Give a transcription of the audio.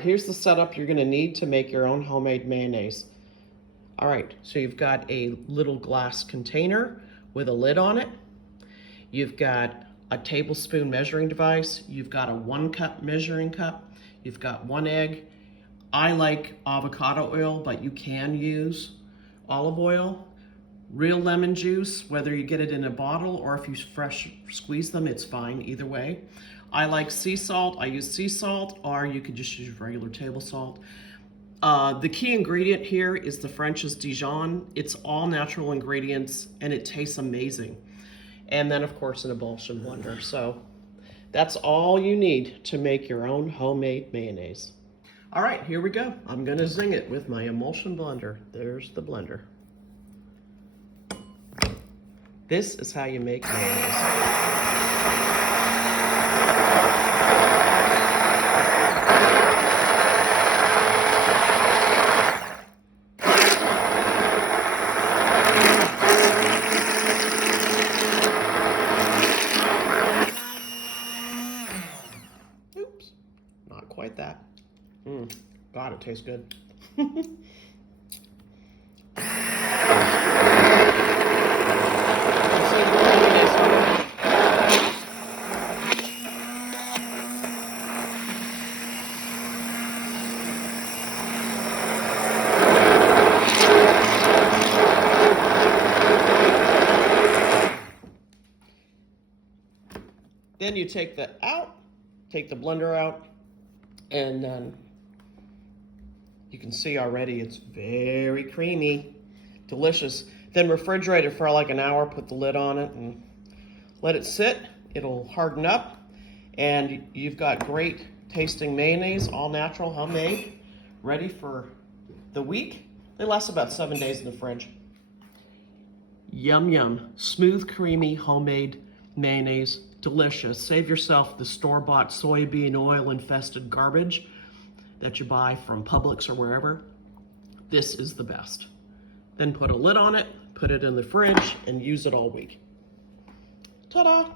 right, here's the setup you're gonna need to make your own homemade mayonnaise. All right, so you've got a little glass container with a lid on it. You've got a tablespoon measuring device. You've got a 1 cup measuring cup. You've got 1 egg. I like avocado oil, but you can use olive oil. Real lemon juice, whether you get it in a bottle or if you fresh squeeze them, it's fine either way. I like sea salt. I use sea salt, or you could just use regular table salt. The key ingredient here is the French's Dijon. It's all natural ingredients and it tastes amazing. And then of course an emulsion blender. So that's all you need to make your own homemade mayonnaise. All right, here we go. I'm gonna zing it with my emulsion blender. There's the blender. This is how you make mayonnaise. Oops, not quite that. God, it tastes good. Then you take the blender out, and then you can see already it's very creamy, delicious. Then refrigerate it for like an hour, put the lid on it and let it sit. It'll harden up and you've got great tasting mayonnaise, all natural, homemade, ready for the week. They last about 7 days in the fridge. Yum, yum, smooth, creamy, homemade mayonnaise, delicious. Save yourself the store-bought soybean oil infested garbage that you buy from Publix or wherever. This is the best. Then put a lid on it, put it in the fridge, and use it all week. Ta-da!